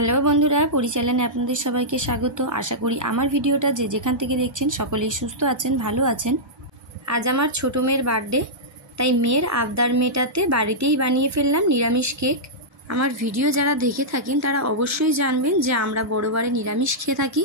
Hello বন্ধুরা, পরিচালনায় আপনাদের সবাইকে স্বাগত। আশা করি আমার ভিডিওটা যে যেখান থেকে দেখছেন সকলেই সুস্থ আছেন, ভালো আছেন। আজ আমার ছোট মেয়ের বার্থডে, তাই মেয়ের আবদার মেটাতে বাড়িতেই বানিয়ে ফেললাম নিরামিষ কেক। আমার ভিডিও যারা দেখে থাকেন তারা অবশ্যই জানবেন যে আমরা বড়বারে নিরামিষ খেয়ে থাকি,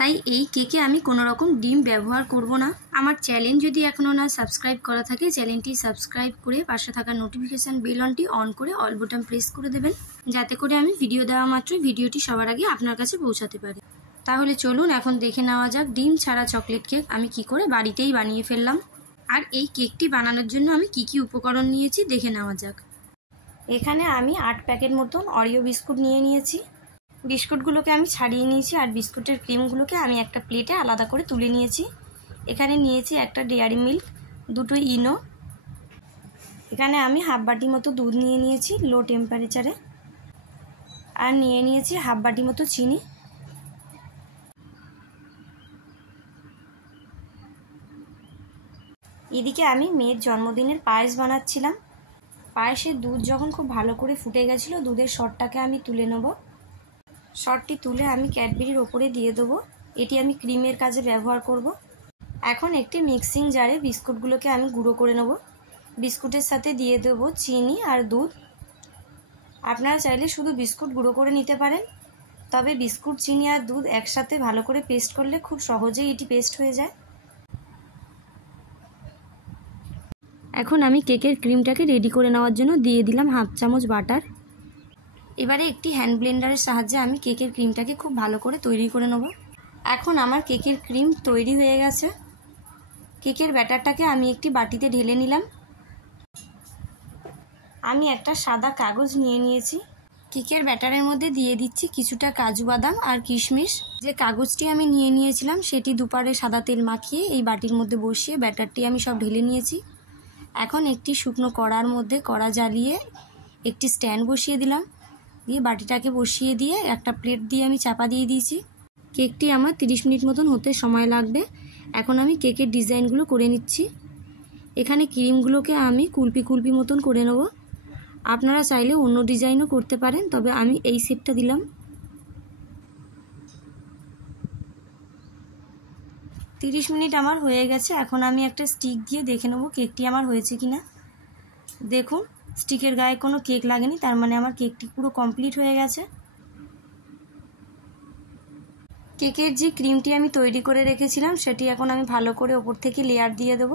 তাই এই কেকে আমি কোনো রকম ডিম ব্যবহার করব না। আমার চ্যানেল যদি এখনও না সাবস্ক্রাইব করা থাকে, চ্যানেলটি সাবস্ক্রাইব করে পাশে থাকা নোটিফিকেশান বেলনটি অন করে অল বাটন প্রেস করে দেবেন, যাতে করে আমি ভিডিও দেওয়া মাত্রই ভিডিওটি সবার আগে আপনার কাছে পৌঁছাতে পারি। তাহলে চলুন এখন দেখে নেওয়া যাক ডিম ছাড়া চকলেট কেক আমি কি করে বাড়িতেই বানিয়ে ফেললাম, আর এই কেকটি বানানোর জন্য আমি কি কি উপকরণ নিয়েছি দেখে নেওয়া যাক। এখানে আমি 8 প্যাকেট মতন অরিও বিস্কুট নিয়ে নিয়েছি। বিস্কুটগুলোকে আমি ছাড়িয়ে নিয়েছি আর বিস্কুটের ক্রিমগুলোকে আমি একটা প্লেটে আলাদা করে তুলে নিয়েছি। এখানে নিয়েছি একটা ডেয়ারি মিল্ক, দুটো ইনো, এখানে আমি হাফ বাটি মতো দুধ নিয়ে নিয়েছি লো টেম্পারেচারে, আর নিয়ে নিয়েছি হাফ বাটি মতো চিনি। এদিকে আমি মেয়ের জন্মদিনের পায়েস বানাচ্ছিলাম। পায়েসের দুধ যখন খুব ভালো করে ফুটে গেছিলো, দুধের সরটাকে আমি তুলে নেব। সরটি তুলে আমি ক্যাডবেরির ওপরে দিয়ে দেবো। এটি আমি ক্রিমের কাজে ব্যবহার করব। এখন একটি মিক্সিং জারে বিস্কুটগুলোকে আমি গুঁড়ো করে নেব। বিস্কুটের সাথে দিয়ে দেবো চিনি আর দুধ। আপনারা চাইলে শুধু বিস্কুট গুঁড়ো করে নিতে পারেন, তবে বিস্কুট, চিনি আর দুধ একসাথে ভালো করে পেস্ট করলে খুব সহজেই এটি পেস্ট হয়ে যায়। এখন আমি কেকের ক্রিমটাকে রেডি করে নেওয়ার জন্য দিয়ে দিলাম হাফ চামচ বাটার। এবারে একটি হ্যান্ড ব্লেন্ডারের সাহায্যে আমি কেকের ক্রিমটাকে খুব ভালো করে তৈরি করে নেব। এখন আমার কেকের ক্রিম তৈরি হয়ে গেছে। কেকের ব্যাটারটাকে আমি একটি বাটিতে ঢেলে নিলাম। আমি একটা সাদা কাগজ নিয়ে নিয়েছি। কেকের ব্যাটারের মধ্যে দিয়ে দিচ্ছি কিছুটা কাজু বাদাম আর কিশমিশ। যে কাগজটি আমি নিয়ে নিয়েছিলাম সেটি দুপারে সাদা তেল মাখিয়ে এই বাটির মধ্যে বসিয়ে ব্যাটারটি আমি সব ঢেলে নিয়েছি। এখন একটি শুকনো কড়ার মধ্যে কড়া জ্বালিয়ে একটি স্ট্যান্ড বসিয়ে দিলাম, দিয়ে বাটিটাকে বসিয়ে দিয়ে একটা প্লেট দিয়ে আমি চাপা দিয়ে দিয়েছি। কেকটি আমার 30 মিনিট মতন হতে সময় লাগবে। এখন আমি কেকের ডিজাইনগুলো করে নিচ্ছি। এখানে ক্রিমগুলোকে আমি কুলপি কুলপি মতন করে নেব। আপনারা চাইলে অন্য ডিজাইনও করতে পারেন, তবে আমি এই শেপটা দিলাম। 30 মিনিট আমার হয়ে গেছে। এখন আমি একটা স্টিক দিয়ে দেখে নেব কেকটি আমার হয়েছে কিনা। দেখুন, স্টিকের গায়ে কোনো কেক লাগেনি, তার মানে আমার কেকটি পুরো কমপ্লিট হয়ে গেছে। কেকের যে ক্রিমটি আমি তৈরি করে রেখেছিলাম সেটি এখন আমি ভালো করে ওপর থেকে লেয়ার দিয়ে দেব।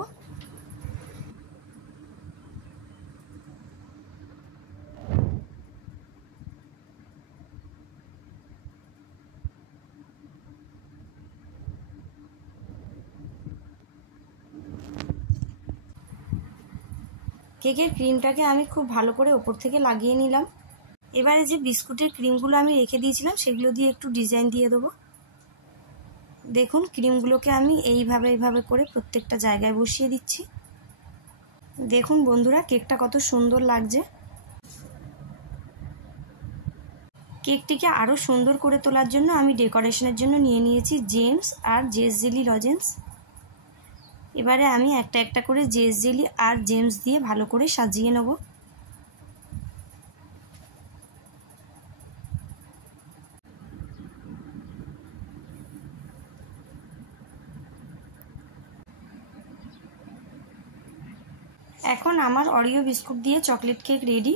কেকের ক্রিমটাকে আমি খুব ভালো করে ওপর থেকে লাগিয়ে নিলাম। এবারে যে বিস্কুটের ক্রিমগুলো আমি রেখে দিয়েছিলাম সেগুলো দিয়ে একটু ডিজাইন দিয়ে দেবো। দেখুন, ক্রিমগুলোকে আমি এইভাবে করে প্রত্যেকটা জায়গায় বসিয়ে দিচ্ছি। দেখুন বন্ধুরা, কেকটা কত সুন্দর লাগছে। কেকটিকে আরও সুন্দর করে তোলার জন্য আমি ডেকোরেশনের জন্য নিয়ে নিয়েছি জেমস আর জেস জেলি লজেন্স। এবারে আমি একটা একটা করে জেস জেলি আর জেমস দিয়ে ভালো করে সাজিয়ে নেব। এখন আমার অরিও বিস্কুট দিয়ে চকলেট কেক রেডি।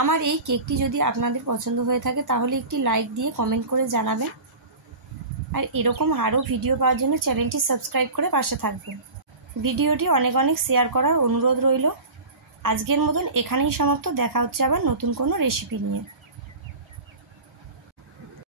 আমার এই কেকটি যদি আপনাদের পছন্দ হয়ে থাকে তাহলে একটি লাইক দিয়ে কমেন্ট করে জানাবেন, আর এরকম আরও ভিডিও পাওয়ার জন্য চ্যানেলটি সাবস্ক্রাইব করে পাশে থাকবেন। ভিডিওটি অনেক অনেক শেয়ার করার অনুরোধ রইল। আজকের মতন এখানেই সমাপ্ত। দেখা হচ্ছে আবার নতুন কোনো রেসিপি নিয়ে।